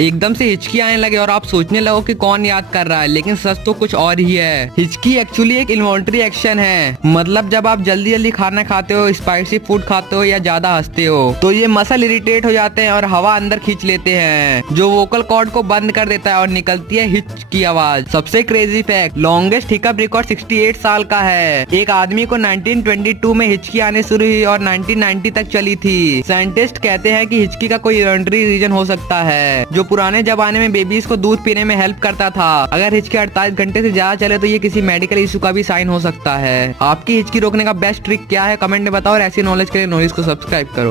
एकदम से हिचकी आने लगे और आप सोचने लगो कि कौन याद कर रहा है, लेकिन सच तो कुछ और ही है। हिचकी एक्चुअली एक इन्वॉल्ट्री एक्शन है, मतलब जब आप जल्दी जल्दी खाना खाते हो, स्पाइसी फूड खाते हो या ज्यादा हंसते हो तो ये मसल इरिटेट हो जाते हैं और हवा अंदर खींच लेते हैं, जो वोकल कॉर्ड को बंद कर देता है और निकलती है हिच की आवाज। सबसे crazy fact, longest hiccup record 68 साल का है। एक आदमी को 1922 में हिचकी आने शुरू हुई और 1990 तक चली थी। साइंटिस्ट कहते हैं कि हिचकी का कोई इन्वॉल्ट्री रीजन हो सकता है जो पुराने जमाने में बेबीज को दूध पीने में हेल्प करता था। अगर हिचकी 48 घंटे से ज्यादा चले तो ये किसी मेडिकल इशू का भी साइन हो सकता है। आपकी हिचकी रोकने का बेस्ट ट्रिक क्या है, कमेंट में बताओ और ऐसी नॉलेज के लिए नॉलेज को सब्सक्राइब करो।